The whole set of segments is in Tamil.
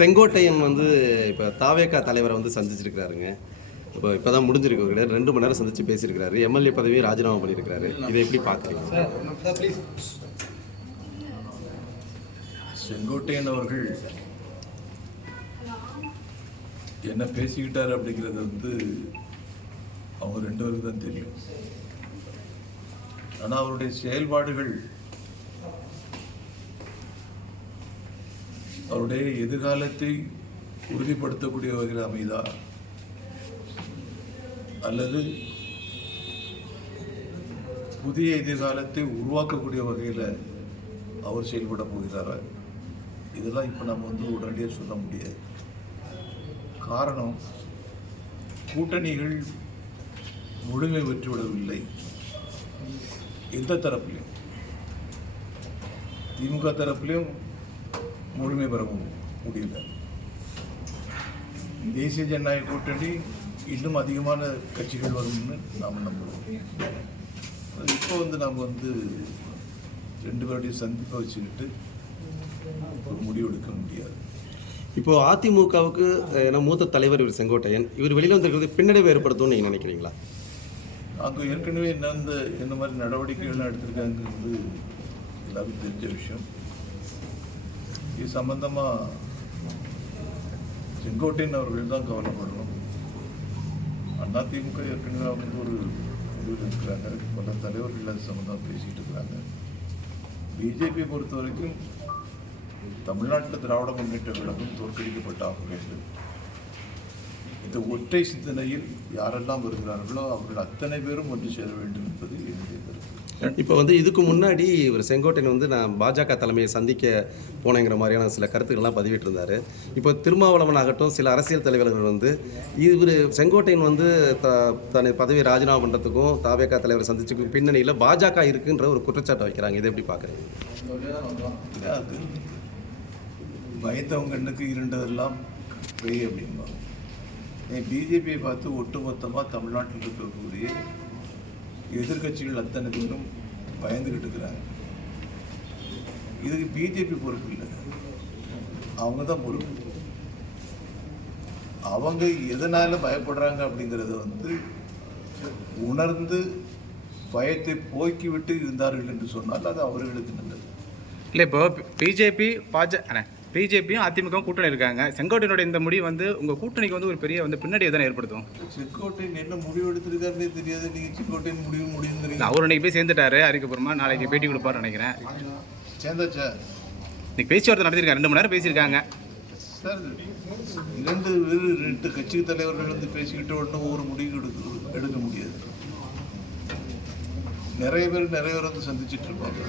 செங்கோட்டையன் வந்து இப்போ தாவேகா தலைவரை வந்து சந்திச்சிருக்கிறாருங்க. இப்போ தான் முடிஞ்சிருக்கு. 2 மணி நேரம் சந்திச்சு பேசியிருக்கிறாரு. எம்எல்ஏ பதவியை ராஜினாமா பண்ணியிருக்கிறாரு. இதை எப்படி பார்க்குறீங்க? செங்கோட்டையன் அவர்கள் என்ன பேசிக்கிட்டார் அப்படிங்கிறது வந்து அவங்க 2 பேருக்கு தான் தெரியும். ஆனால் அவருடைய செயல்பாடுகள் அவருடைய எதிர்காலத்தை உறுதிப்படுத்தக்கூடிய வகையில் அமைதா அல்லது புதிய எதிர்காலத்தை உருவாக்கக்கூடிய வகையில் அவர் செயல்பட போகிறாரா, இதெல்லாம் இப்போ நம்ம வந்து உடனடியாக சொல்ல முடியாது. காரணம், கூட்டணிகள் முழுமை பெற்றுவிடவில்லை. எந்த தரப்புலையும், திமுக தரப்புலையும் முழுமை பெற முடியல. தேசிய ஜனநாயக கூட்டணி இன்னும் அதிகமான கட்சிகள் வரும்னு நாம் நம்புகிறோம். இப்போ வந்து நாம் வந்து 2 பேருடைய சந்திப்பை வச்சுக்கிட்டு ஒரு முடிவு எடுக்க முடியாது. இப்போ அதிமுகவுக்கு மூத்த தலைவர் இவர் செங்கோட்டையன், இவர் வெளியில் வந்திருக்கிறது பின்னடைவு ஏற்படுத்தும்னு நீங்கள் நினைக்கிறீங்களா? அங்கே ஏற்கனவே என்ன மாதிரி நடவடிக்கைகள்லாம் எடுத்திருக்காங்கிறது எல்லாருக்கும் தெரிஞ்ச விஷயம். இது சம்பந்தமாக செங்கோட்டையன் அவர்கள் தான் கவலைப்படணும். அதிமுக ஏற்கனவே அவங்க ஒரு முடிவில் இருக்கிறாங்க. பல தலைவர்கள் அது சம்பந்தமாக பேசிகிட்டு இருக்கிறாங்க. பிஜேபியை பொறுத்த வரைக்கும் தமிழ்நாட்டில் திராவிட முன்னேற்ற கழகம் தோற்கடிக்கப்பட்டாக வேண்டும். இந்த ஒற்றை சிந்தனையில் யாரெல்லாம் வருகிறார்களோ அவர்கள் அத்தனை பேரும் ஒன்று சேர வேண்டும் என்பது என்னுடைய கருத்து. இப்போ வந்து இதுக்கு முன்னாடி இவர் செங்கோட்டையன் வந்து நான் பாஜக தலைமையை சந்திக்க போனேங்கிற மாதிரியான சில கருத்துக்கள்லாம் பதிவிட்டிருந்தார். இப்போ திருமாவளவன் ஆகட்டும், சில அரசியல் தலைவர்கள் வந்து இவர் செங்கோட்டையன் வந்து தன்னை பதவியை ராஜினாமா பண்ணுறதுக்கும் தாவேகா தலைவரை சந்திச்சுக்கும் பின்னணியில் பாஜக இருக்குன்ற ஒரு குற்றச்சாட்டை வைக்கிறாங்க. இதை எப்படி பார்க்குறீங்க? அது பயத்தவங்க கண்ணுக்கு இருண்டதெல்லாம் பெய் அப்படின்பாங்க. பிஜேபியை பார்த்து ஒட்டுமொத்தமாக தமிழ்நாட்டில் இருக்கக்கூடிய எதிர்கட்சிகள் அத்தனை பேரும் பயந்துக்கிட்டு இருக்கிறாங்க. இதுக்கு பிஜேபி பொறுப்பு இல்லை, அவங்க தான் பொறுப்பு. அவங்க எதனால பயப்படுறாங்க அப்படிங்கிறத வந்து உணர்ந்து பயத்தை போக்கிவிட்டு இருந்தார்கள் என்று சொன்னால் அது அவர்களுக்கு நல்லது. இல்லை, இப்போ பிஜேபியும் அதிமுகவும் கூட்டணி இருக்காங்க. செங்கோட்டையனுடைய இந்த முடிவு வந்து உங்கள் கூட்டணிக்கு வந்து ஒரு பெரிய வந்து பின்னடைவை தானே ஏற்படுத்தும். செங்கோட்டையன் என்ன முடிவு எடுத்திருக்காருன்னே தெரியாது. நீங்கள் செங்கோட்டையன் முடிவுங்கிறீங்க. அவர் இன்னைக்கு போய் சேர்ந்துட்டாரு. அதுக்கப்புறமா நாளைக்கு பேட்டி கொடுப்பாரு நினைக்கிறேன். சேர்ந்தாச்சா? இன்னைக்கு பேச்சுவார்த்தை நடத்திருக்காங்க. 2 மணி நேரம் பேசியிருக்காங்க சார். 2 கட்சி தலைவர்கள் வந்து பேசிக்கிட்டு உடனே ஒரு முடிவு எடுக்க முடியாது. நிறைய பேர் வந்து சந்திச்சுட்டு இருப்பாங்க.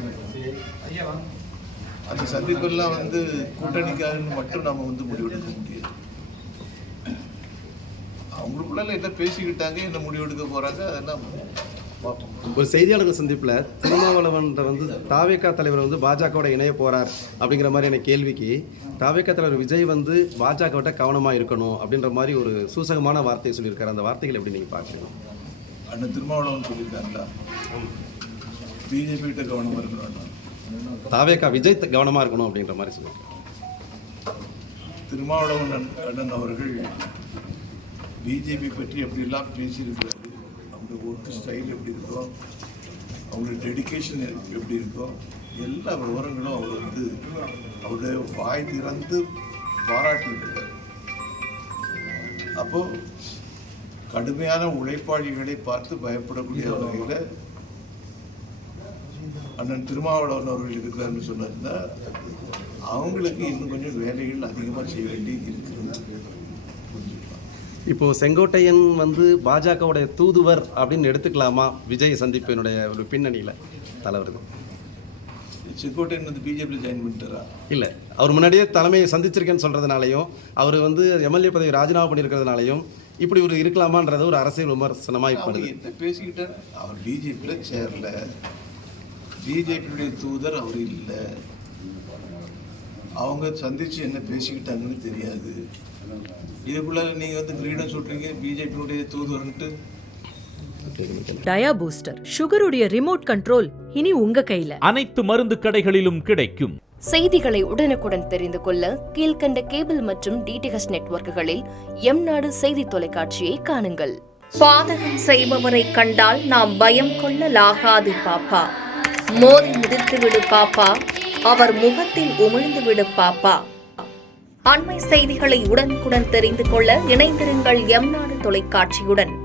அந்த சந்திப்பெல்லாம் வந்து கூட்டணிக்காக மட்டும் நம்ம வந்து முடிவெடுக்க முடியாது. அவங்களுக்குள்ள என்ன பேசிக்கிட்டாங்க, என்ன முடிவெடுக்க போறாங்க, அதெல்லாம் பார்ப்போம். ஒரு செய்தியாளர்கள் சந்திப்பில் திருமாவளவன் வந்து தாவேகா தலைவர் வந்து பாஜகவோட இணைய போறார் அப்படிங்கிற மாதிரியான கேள்விக்கு தாவேகா தலைவர் விஜய் வந்து பாஜகவிட்ட கவனமாக இருக்கணும் அப்படின்ற மாதிரி ஒரு சூசகமான வார்த்தையை சொல்லியிருக்காரு. அந்த வார்த்தைகள் எப்படி நீங்கள் பார்க்குறீங்க? அண்ணன் திருமாவளவன் சொல்லியிருக்காங்களா பிஜேபி கிட்ட கவனமாக இருக்கணும், தாவேகா விஜய் கவனமாக இருக்கணும் அப்படின்ற மாதிரி சொல்லுவாங்க. திருமாவளவன் அண்ணன் அவர்கள் பிஜேபி பற்றி எப்படிலாம் பேசியிருக்கிறாரு, அவங்க ஒர்க் ஸ்டைல் எப்படி இருக்கோ, அவங்களோட டெடிக்கேஷன் எப்படி இருக்கோ, எல்லா விவரங்களும் அவர் வந்து அவருடைய வாய் திறந்து பாராட்டியிருக்கிறார். அப்போ கடுமையான உழைப்பாளிகளை பார்த்து பயப்படக்கூடிய வகையில் அண்ணன் திருமாவளவன் அவர்கள் இருக்கிறாருன்னு சொன்னாருன்னா அவங்களுக்கு இன்னும் கொஞ்சம் வேலைகள் அதிகமாக செய்ய வேண்டி இருக்கிறது. இப்போ செங்கோட்டையன் வந்து பாஜகவுடைய தூதுவர் அப்படின்னு எடுத்துக்கலாமா விஜய் சந்திப்பினுடைய ஒரு பின்னணியில் தலைவர்? செங்கோட்டையன் வந்து பிஜேபியில் ஜாயின் பண்ணிட்டாரா? இல்லை, அவர் முன்னாடியே தலைமையை சந்திச்சிருக்கேன்னு சொல்கிறதுனாலையும் அவர் வந்து எம்எல்ஏ பதவி ராஜினாமா பண்ணியிருக்கிறதுனாலையும் இப்படி ஒரு இருக்கலாமான்றது ஒரு அரசியல் விமர்சனமாக இப்போ என்ன பேசிக்கிட்டார். அவர் பிஜேபியில் சேரல, பிஜேபியுடைய தூதர் அவர் இல்லை, அவங்க சந்திச்சு என்ன பேசிக்கிட்டாங்கன்னு தெரியாது. இதுக்குள்ள நீங்க வந்து கிரீடம் சொல்றீங்க பிஜேபியுடைய தூதுவர்ன்ட்டு. டயா பூஸ்டர் சுகருடைய ரிமோட் கண்ட்ரோல் இனி உங்க கையில. அனைத்து மருந்து கடைகளிலும் கிடைக்கும். செய்திகளை உடனுக்குடன் தெரிந்து கொள்ள கீழ்க்கண்ட கேபிள் மற்றும் டிடிஎச் நெட்வொர்க்குகளில் எம்நாடு செய்தி தொலைக்காட்சியை காணுங்கள். பாதகம் செய்பவரை கண்டால் நாம் பயம் கொள்ளலாகாது பாப்பா. மோதி மிதித்துவிடு பாப்பா, அவர் முகத்தில் உமிழ்ந்துவிடு பாப்பா. அண்மை செய்திகளை உடனுக்குடன் தெரிந்து கொள்ள இணைந்திருங்கள் எம்நாடு தொலைக்காட்சியுடன்.